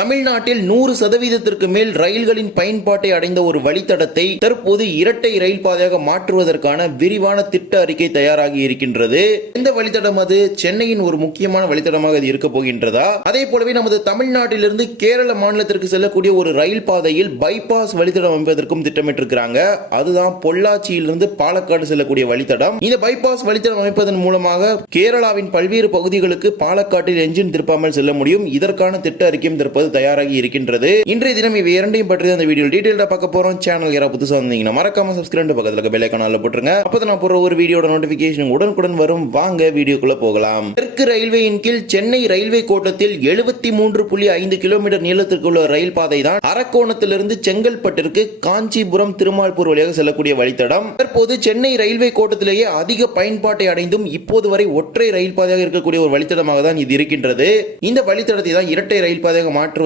தமிழ்நாட்டில் 100% மேல் ரயில்களின் பயன்பாட்டை அடைந்த ஒரு வழித்தடத்தை தற்போது இரட்டை ரயில் பாதையாக மாற்றுவதற்கான விரிவான திட்ட அறிக்கை தயாராகி இருக்கின்றது. இந்த வழித்தடம் அது சென்னையின் ஒரு முக்கியமான வழித்தடமாக இது இருக்க போகின்றதா? அதே போலவே நமது தமிழ்நாட்டிலிருந்து கேரள மாநிலத்திற்கு செல்லக்கூடிய ஒரு ரயில் பாதையில் பைபாஸ் வழித்தடம் அமைப்பதற்கும் திட்டமிட்டிருக்கிறாங்க. அதுதான் பொள்ளாச்சியிலிருந்து பாலக்காடு செல்லக்கூடிய வழித்தடம். இந்த பைபாஸ் வழித்தடம் அமைப்பதன் மூலமாக கேரளாவின் பல்வேறு பகுதிகளுக்கு பாலக்காட்டில் என்ஜின் திருப்பாமல் செல்ல முடியும். இதற்கான திட்ட அறிக்கையும் தற்போது தயாராகி இருக்கின்றது. இன்றைய தினம் இவை இரண்டையும் பற்றி அந்த வீடியோ டீடைலா பார்க்க போறோம். சேனல் யாராவது புதுசா வந்தீங்கன்னா மறக்காம சப்ஸ்கிரைப் பக்கத்துல இருக்க பெல் ஐகானை போட்டுருங்க. அப்பதான் நான் போற ஒரு வீடியோட நோட்டிபிகேஷன் உடனுக்குடன் வரும். வாங்க வீடியோக்குள்ள போகலாம். தெற்கு ரயில்வேயின் கீழ் சென்னை ரயில்வே கோட்டத்தில் 73.5 கிலோமீட்டர் நீளத்திற்குள்ள ரயில் பாதை தான் அரக்கோணத்திலிருந்து செங்கல்பட்டிற்கு காஞ்சிபுரம் திருமால்பூர் வழியாக செல்லக்கூடிய வழித்தடம். தற்போது சென்னை ரயில்வே கோட்டத்திலேயே அதிக பயன்பாட்டை அடைந்தும் இப்போது வரை ஒற்றை ரயில் பாதையாக இருக்கக்கூடிய ஒரு வழித்தடமாக தான் இது இருக்கின்றது. இந்த வழித்தடத்தை தான் இரட்டை ரயில் பாதையாக மாற்றுவதற்கு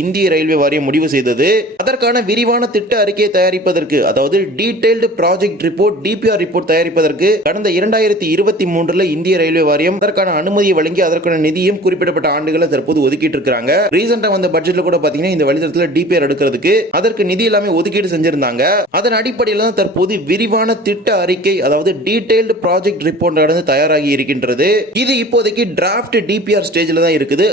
இந்திய ரயில்வே வாரியம் முடிவு செய்தது. அதற்கான விரிவான திட்ட அறிக்கையை தயாரிப்பதற்கு, அதாவது detailed project report DPR report தயாரிப்பதற்கு கடந்த 2023 இந்திய ரயில்வே வாரியம் அதற்கான அனுமதியை வழங்கி அதற்கான நிதியும் குறிப்பிடப்பட்ட ஆண்டுகளை தற்போது ஒதுக்கிட்டு இருக்காங்க. ரீசெண்டா வந்த பட்ஜெட்ல கூட பாத்தீங்கன்னா இந்த வழித்தடத்தில் டிபிஆர் எடுக்கிறதுக்கு அதற்கு நிதி எல்லாமே ஒதுக்கீடு செஞ்சிருந்தாங்க. அதன் அடிப்படையில் தான் தற்போது விரிவான திட்ட அறிக்கை, அதாவது டீடைல்டு ப்ராஜெக்ட் ரிப்போர்ட் தயாராகி இருக்கின்றது. இது இப்போதைக்கு டிராஃப்ட் டிபிஆர் ஸ்டேஜ்ல தான் இருக்குது.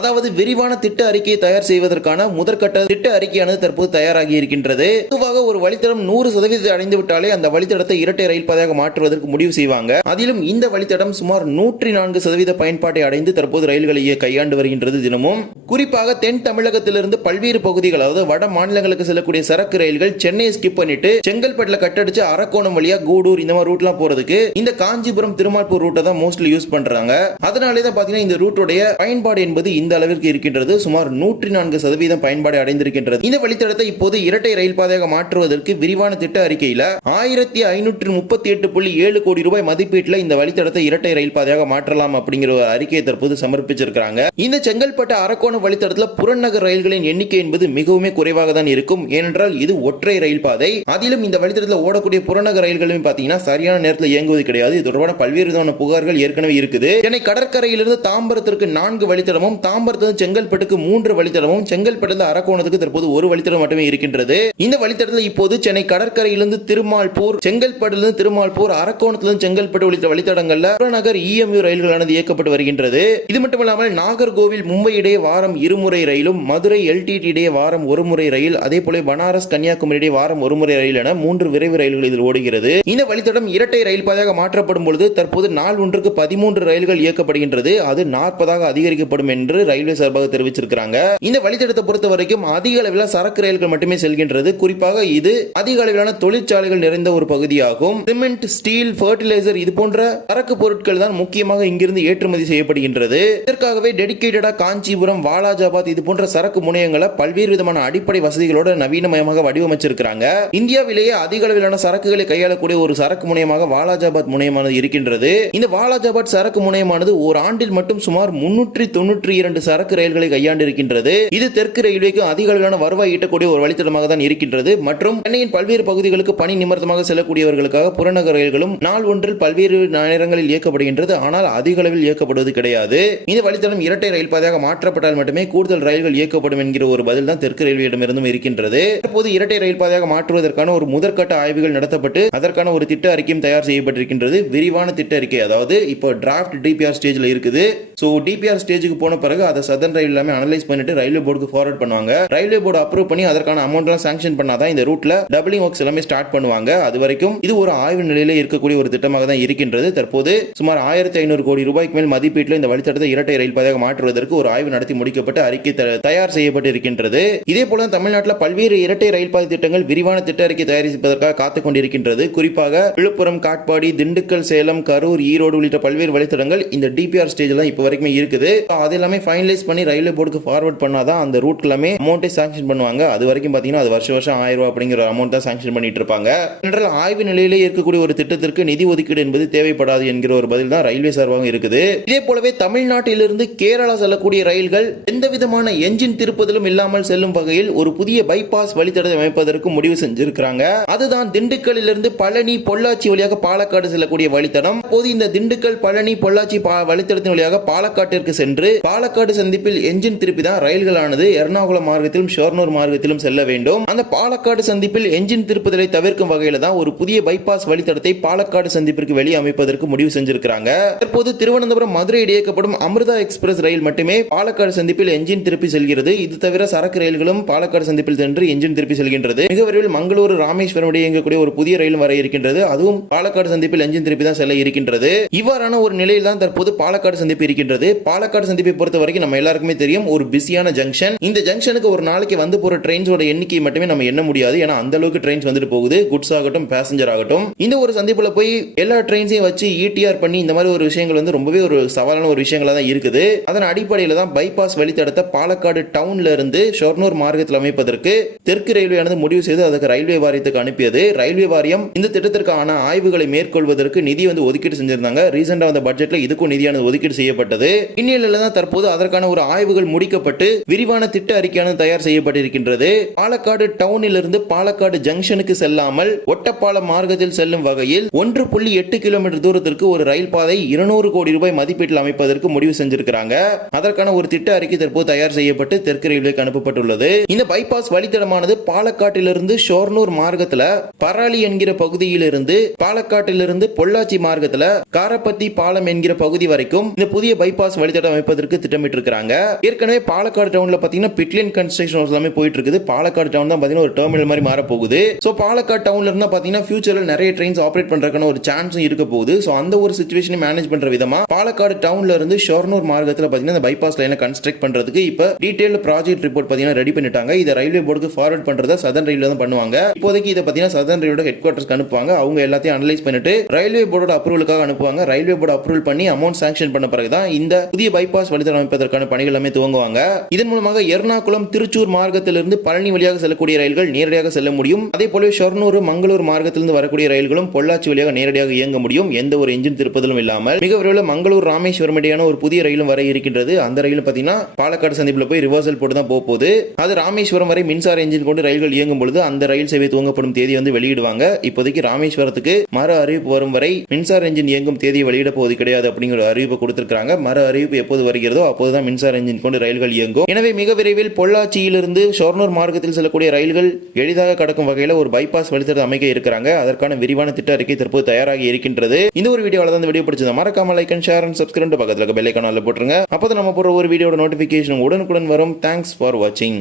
அதாவது விரிவான திட்ட அறிக்கையை தயார் செய்வதற்கான முதற்கட்ட திட்ட அறிக்கையானது தற்போது தயாராகி இருக்கின்றது. பொதுவாக ஒரு வழித்தடம் 100% அடைந்து விட்டாலே அந்த வழித்தடத்தை இரட்டை ரயில் பாதையாக மாற்றுவதற்கு முடிவு செய்வாங்க. அதிலும் இந்த வழித்தடம் சுமார் 104% பயன்பாட்டை அடைந்து தற்போது ரயில்களை கையாண்டு வருகின்றது. தினமும் குறிப்பாக தென் தமிழகத்திலிருந்து பல்வேறு பகுதிகள், அதாவது வட மாநிலங்களுக்கு செல்லக்கூடிய சரக்கு ரயில்கள் சென்னையை ஸ்கிப் பண்ணிட்டு செங்கல்பட்டுல கட்டடிச்சு அரக்கோணம் வழியா கூடூர் இந்த மாதிரி ரூட்லாம் போறதுக்கு இந்த காஞ்சிபுரம் திருமால்பூர் ரூட்டை தான் மோஸ்ட்லி யூஸ் பண்றாங்க. அதனாலே தான் பாத்தீங்கன்னா இந்த ரூட்டோடைய பயன்பாடு என்பது இந்த அளவிற்கு இருக்கின்றது. சுமார் 104% பயன்பாடு அடைந்திருக்கின்றது. இந்த வழித்தடத்தை இப்போது இரட்டை ரயில் பாதையாக மாற்றுவதற்கு விரிவான திட்ட அறிக்கையில 1538.7 கோடி ரூபாய் மதிப்பீட்டில் இந்த வழித்தடத்தை இரட்டை ரயில் பாதையாக மாற்றலாம் அப்படிங்கிற ஒரு அறிக்கையை தற்போது சமர்ப்பிச்சிருக்காங்க. இந்த செங்கல்பட்டு அரக்கோணம் வழித்தடத்தில் புறநகர் ரயில்களின் எண்ணிக்கை என்பது மிகவும் குறைவாக தான் இருக்கும். ஏனென்றால் இது ஒற்றை ரயில் பாதை. அதிலும் இந்த வழித்தடத்தில் ஓடக்கூடிய புறநகர் ரயில்களும் பாத்தீங்கன்னா சரியான நேரத்தில் இயங்குவது கிடையாது. இது தொடர்பான பல்வேறு விதமான புகார்கள் ஏற்கனவே இருக்குது. சென்னை கடற்கரையிலிருந்து தாம்பரத்திற்கு 4 வழித்தடமும், தாம்பரத்திலிருந்து செங்கல்பட்டுக்கு 3 வழித்தடமும், செங்கல்பட்டு அரக்கோணத்துக்கு தற்போது ஒரு வழித்தடம் மட்டுமே இருக்கின்றது. இந்த வழித்தடத்தில் இப்போது சென்னை கடற்கரையிலிருந்து திருமால்பூர், செங்கல்பட்டிலிருந்து திருமால்பூர், அரக்கோணத்திலிருந்து செங்கல்பட்டு உள்ளிட்ட வழித்தடங்கள்ல புறநகர் இஎம்யூ ரயில்களானது இயக்கப்பட்டு வருகின்றது. இது மட்டுமல்லாமல் நாகர்கோவில் மும்பை இடையே வாரம் 2 முறை ரயிலும், மதுரை எல்டிடி இடையே வாரம் 1 முறை ரயில், அதே போல பனாரஸ் கன்னியாகுமரி இடையே வாரம் 1 முறை ரயில் என 3 விரைவு ரயில்கள் இதில் ஓடுகிறது. இந்த வழித்தடம் இரட்டை ரயில் பாதையாக மாற்றப்படும் பொழுது தற்போது நாள் ஒன்றுக்கு 13 ரயில்கள் இயக்கப்படுகின்றது. அது 40 அதிகரிக்கப்படும் என்று ரயில்வே சார்பாக தெரிவிச்சிருக்காங்க. இந்த வழித்தடத்தை பொறுத்த வரைக்கும் அதிக அளவில் சரக்கு ரயில்கள் மட்டுமே செல்கின்றது. குறிப்பாக இது அதிக அளவிலான தொழிற்சாலைகள் நிறைந்த ஒரு பகுதியாகும். சிமெண்ட், ஸ்டீல், ஃபர்டிலைசர் இது போன்ற சரக்கு பொருட்கள் தான் முக்கியமாக இங்கிருந்து ஏற்றுமதி செய்யப்படுகின்றது. இதற்காகவே டெடிகேட்டடா காஞ்சிபுரம், வாலாஜாபாத் இது போன்ற சரக்கு முனையங்களை பல்வேறு விதமான அடிப்படை வசதிகளோட நவீனமயமாக வடிவமைச்சிருக்கிறாங்க. இந்தியாவிலேயே அதிக அளவிலான சரக்குகளை கையாளக்கூடிய ஒரு சரக்கு முனையமாக வாலாஜாபாத் முனையமானது இருக்கின்றது. இந்த வாலாஜாபாத் சரக்கு முனையமானது ஒரு ஆண்டில் மட்டும் சுமார் 392 சரக்கு ரயில்களை கையாண்டு இருக்கின்றது. இது தெற்கு ரயில்வேக்கு அதிக அளவிலான வருவாய் ஈட்டக்கூடிய ஒரு வழித்தடமாக தான் இருக்கின்றது. மற்றும் சென்னையின் பல்வேறு பகுதிகளுக்கு பணி நிமித்தமாக செல்லக்கூடியவர்களுக்காக புறநகர் ரயில்களும் நாள் ஒன்றில் பல்வேறு நேரங்களில் இயக்கப்படுகின்றது. ஆனால் அதிக அளவில் இயக்கப்படுவது கிடையாது. இந்த வழித்தடம் இரட்டை ரயில் பாதையாக மாற்றப்பட்டால் மட்டுமே கூடுதல் ரயில்கள் இயக்கப்படும் என்கிற ஒரு பதில் தான் தெற்கு ரயில்வேயிடமிருந்தும் இருக்கின்றது. தற்போது இரட்டை ரயில் பாதையாக மாற்றுவதற்கான ஒரு முதற்கட்ட ஆய்வுகள் நடத்தப்பட்டு அதற்கான ஒரு திட்ட அறிக்கையும் தயார் செய்யப்பட்டிருக்கின்றது. விரிவான திட்ட அறிக்கை, அதாவது இப்போ டிராஃப்ட் டிபிஆர் ஸ்டேஜ்ல இருக்குது. சோ டிபிஆர் ஸ்டேஜுக்கு போன பிறகு அதை சதன் ரயில் எல்லாமே அனலைஸ் பண்ணிட்டு ரயில்வே போர்டுக்கு ஃபார்வர்ட் பண்ணுவாங்க. ரயில்வே போர்டு அப்ரூவ் பண்ணி அதற்கான அமௌண்ட் எல்லாம் சாங்ஷன் பண்ணாதான் இந்த ரூட்ல டபுளிங் ஒர்க்ஸ் எல்லாமே ஸ்டார்ட் பண்ணுவாங்க. அது வரைக்கும் இது ஒரு ஆய்வு நிலையில இருக்கக்கூடிய ஒரு திட்டமாக தான் இருக்கின்றது. தற்போது சுமார் 1500 கோடி ரூபாய்க்கு மேல் மதிப்பீட்டில் இந்த வழித்தடத்தை இரட்டை ரயில் பாதையாக மாற்றுவதற்கு ஒரு ஆய்வு நடத்தி முடிக்கப்பட்டு அறிக்கை தயார் செய்யப்பட்டு இருக்கின்றது. இதே போல தமிழ்நாட்டில் பல்வேறு இரட்டை ரயில் பாதை திட்டங்கள் விரிவான திட்ட அறிக்கை தயாரிப்பதற்காக காத்துக் கொண்டிருக்கின்றது. குறிப்பாக விழுப்புரம், காட்பாடி, திண்டுக்கல், சேலம், கரூர், ஈரோடு உள்ளிட்ட பல்வேறு வழித்தடங்கள் இந்த டிபிஆர் ஸ்டேஜ்ல இப்ப வரைக்கும் இருக்குது. அது எல்லாமே ஃபைனலைஸ் பண்ணி ரயில்வே போர்டுக்கு ஃபார்வர்ட் பண்ணாதான் அந்த ரூட் எல்லாமே அமௌண்ட்டை சாங்ஷன் பண்ணுவாங்க. அது வரைக்கும் பாத்தீங்கன்னா அது வருஷம் 1000 ரூபாய் அப்படிங்கிற அமௌண்ட் தான் சாங்ஷன் பண்ணிட்டு இருப்பாங்க. என்றால் ஆய்வு நிலையிலே இருக்கக்கூடிய ஒரு திட்டத்திற்கு நிதி ஒதுக்கீடு என்பது தேவைப்படாது என்கிற ஒரு பதில் தான் ரயில்வே சார்பாக இருக்குது. இதே போலவே தமிழ்நாட்டிலிருந்து கேரளா செல்லக்கூடிய ரயில்கள் எந்த விதமான என்ஜின் திருப்புதலும் இல்லாமல் செல்லும் வகையில் ஒரு புதிய பைபாஸ் வழித்தடத்தை அமைப்பதற்கு முடிவு செஞ்சிருக்கிறாங்க. அதுதான் திண்டுக்கல்லிலிருந்து பழனி, பொள்ளாச்சி வழியாக பாலக்காடு செல்லக்கூடிய வழித்தடம். அப்போது இந்த திண்டுக்கல், பழனி, பொள்ளாச்சி வழித்தடத்தின் வழியாக பாலக்காட்டிற்கு சென்று பாலக்காடு சந்திப்பில் என்ஜின் திருப்பி திருப்பி தான் ரயில்களானது எர்ணாகுளம் மார்க்கத்திலும் ஷொர்ணூர் மார்க்கத்திலும் செல்ல வேண்டும். அந்த பாலக்காடு சந்திப்பில் என்ஜின் திருப்புதலை தவிர்க்கும் வகையில தான் ஒரு புதிய பைபாஸ் வழித்தடத்தை பாலக்காடு சந்திப்பிற்கு வெளியே அமைப்பதற்கு முடிவு செஞ்சிருக்காங்க. தற்போது திருவனந்தபுரம் மதுரை இடையேக்கப்படும் அமிர்தா எக்ஸ்பிரஸ் ரயில் மட்டுமே பாலக்காடு சந்திப்பில் என்ஜின் திருப்பி செல்கிறது. இது தவிர சரக்கு ரயில்களும் பாலக்காடு சந்திப்பில் சென்று என்ஜின் திருப்பி செல்கின்றது. மிக விரைவில் மங்களூரு ராமேஸ்வரம் இடையே இயங்கக்கூடிய ஒரு புதிய ரயிலும் வர இருக்கின்றது. அதுவும் பாலக்காடு சந்திப்பில் என்ஜின் திருப்பி தான் செல்ல இருக்கின்றது. இவ்வாறான ஒரு நிலையில் தான் தற்போது பாலக்காடு சந்திப்பு இருக்கின்றது. பாலக்காடு சந்திப்பை பொறுத்த வரைக்கும் நம்ம எல்லாருக்குமே தெரியும், ஒரு பிஸியான ஜங்ஷன். இந்த ஜங்ஷனுக்கு ஒரு நாளைக்கு வந்து போற ட்ரெயின்ஸோட எண்ணிக்கை மட்டுமே நம்ம எண்ண முடியாது. ஏன்னா அந்த அளவுக்கு ட்ரெயின்ஸ் வந்துட்டு போகுது, குட்ஸ் ஆகட்டும் பேசஞ்சர் ஆகட்டும். இந்த ஒரு சந்திப்புல போய் எல்லா ட்ரெயின்ஸையும் வச்சு ETR பண்ணி இந்த மாதிரி ஒரு விஷயங்கள் வந்து ரொம்பவே ஒரு சவாலான ஒரு விஷயங்களா தான் இருக்குது. அதன் அடிப்படையில் தான் பைபாஸ் வழித்தடத்தை பாலக்காடு டவுன்ல இருந்து ஷொர்ணூர் மார்க்கத்தில் அமைப்பதற்கு தெற்கு ரயில்வேயானது முடிவு செய்து அதுக்கு ரயில்வே வாரியத்துக்கு அனுப்பியது. ரயில்வே வாரியம் இந்த திட்டத்திற்கான ஆய்வுகளை மேற்கொள்வதற்கு நிதி வந்து ஒதுக்கீடு செஞ்சிருந்தாங்க. ரீசெண்டா வந்த பட்ஜெட்ல இதுக்கும் நிதியானது ஒதுக்கீடு செய்யப்பட்டது. இந்நிலையில தான் தற்போது அதற்கான ஒரு ஆய்வுகள் முடிக்கப்பட்டு விரிவான திட்ட அறிக்கையானது தயார் செய்யப்பட்டிருக்கின்றது. பாலக்காடு டவுனில் இருந்து பாலக்காடு ஜங்ஷனுக்கு செல்லாமல் ஒட்டப்பாலம் மார்க்கத்தில் செல்லும் வகையில் 1.8 கிலோமீட்டர் தூரத்திற்கு ஒரு ரயில் பாதை 200 கோடி ரூபாய் மதிப்பீட்டில் அமைப்பதற்கு முடிவு செஞ்சிருக்கிறாங்க. அதற்கான ஒரு திட்ட அறிக்கை தற்போது தயார் செய்யப்பட்டு தெற்கு ரயில்வேக்கு அனுப்பப்பட்டுள்ளது. இந்த பைபாஸ் வழித்தடமானது பாலக்காட்டிலிருந்து ஷொர்ணூர் மார்க்கத்தில் பராளி என்கிற பகுதியிலிருந்து பாலக்காட்டிலிருந்து பொள்ளாச்சி மார்க்கத்தில் காரப்பத்தி பாலம் என்கிற பகுதி வரைக்கும் இந்த புதிய பைபாஸ் வழித்தடம் அமைப்பதற்கு திட்டமிட்டிருக்கிறாங்க. ஏற்கனவே பாலக்காடு டவுன்ல பாத்தீங்கன்னா பிட்லியன் கன்ஸ்ட்ரக்ஷன் எல்லாமே போயிட்டு இருக்குது. பாலக்காடு டவுன் தான் பாத்தீங்கன்னா ஒரு டெர்மினல் மாதிரி மாற போகுது. சோ பாலக்காடு டவுன்ல இருந்தா பாத்தீங்கன்னா ஃபியூச்சர்ல நிறைய ட்ரெயின்ஸ் ஆபரேட் பண்றதுக்கான ஒரு சான்ஸும் இருக்க போகுது. சோ அந்த ஒரு சிச்சுவேஷனை மேனேஜ் பண்ற விதமா பாலக்காடு டவுன்ல இருந்து ஷொர்ணூர் மார்க்கத்தில் பாத்தீங்கன்னா இந்த பைபாஸ் லைனை கன்ஸ்ட்ரக்ட் பண்றதுக்கு இப்ப டீடைல் ப்ராஜெக்ட் ரிப்போர்ட் பாத்தீங்கன்னா ரெடி பண்ணிட்டாங்க. இதை ரயில்வே போர்டுக்கு ஃபார்வர்ட் பண்றதா சதர்ன் ரயில்வே தான் பண்ணுவாங்க. இப்போதைக்கு இதை பாத்தீங்கன்னா சதர்ன் ரயில்வே ஹெட் குவார்ட்டர்ஸ்க்கு அனுப்புவாங்க. அவங்க எல்லாத்தையும் அனலைஸ் பண்ணிட்டு ரயில்வே போர்டோட அப்ரூவலுக்காக அனுப்புவாங்க. ரயில்வே போர்டு அப்ரூவல் பண்ணி அமௌண்ட் சாங்ஷன் பண்ண பிறகுதான் இந்த புதிய பைபாஸ் வழித்தடம் அமைப்பதற்கான பணிகள் எல்லாமே துவங்குவாங்க. இதன் மூலமாக எர்ணாகுளம் திருச்சூர் மார்க்கத்திலிருந்து பழனி வழியாக செல்லக்கூடிய ரயில்கள் நேரடியாக செல்ல முடியும். அதே போல ஷொர்ணூர் மங்களூர் மார்க்கத்திலிருந்து வரக்கூடிய ரயில்களும் பொள்ளாச்சி வழியாக நேரடியாக இயங்க முடியும், எந்த ஒரு என்ஜின் திருப்பதிலும் இல்லாமல். மிக விரைவில் மங்களூர் ராமேஸ்வரம் இடையான ஒரு புதிய ரயிலும் வர இருக்கின்றது. அந்த ரயிலும் பாத்தீங்கன்னா பாலக்காடு சந்திப்பில் போய் ரிவர்சல் போட்டு தான் போகுது. அது ராமேஸ்வரம் வரை மின்சார என்ஜின் கொண்டு ரயில்கள் இயங்கும் பொழுது அந்த ரயில் சேவை துவங்கப்படும் தேதி வந்து வெளியிடுவாங்க. இப்போதைக்கு ராமேஸ்வரத்துக்கு மறு அறிவிப்பு வரும் வரை மின்சார என்ஜின் இயங்கும் தேதியை வெளியிட போவது கிடையாது அப்படிங்கிற அறிவிப்பு கொடுத்திருக்காங்க. மறு அறிவிப்பு எப்போது வருகிறதோ அப்போதுதான் மின்சார என்ஜின் கொண்டு ரயில்கள் இயங்கும். எனவே மிக விரைவில் பொள்ளாச்சியிலிருந்து ஷொர்ணூர் மார்க்கத்தில் செல்லக்கூடிய ரயில்கள் எளிதாக கடக்கும் வகையில் ஒரு பைபாஸ் வழித்தடம் அமைக்க இருக்கிறாங்க. அதற்கான விரிவான திட்ட அறிக்கை தற்போது தயாராகி இருக்கின்றது. இந்த ஒரு வீடியோல தான் வீடியோ பிடிச்சது மறக்காம like and share and subscribe பக்கத்துல பெல் ஐகான் போட்டுருங்க. அப்பதான் நம்ம போற ஒரு வீடியோட நோட்டிபிகேஷன் உடனுக்குடன் வரும். தேங்க்ஸ் ஃபார் வாட்சிங்.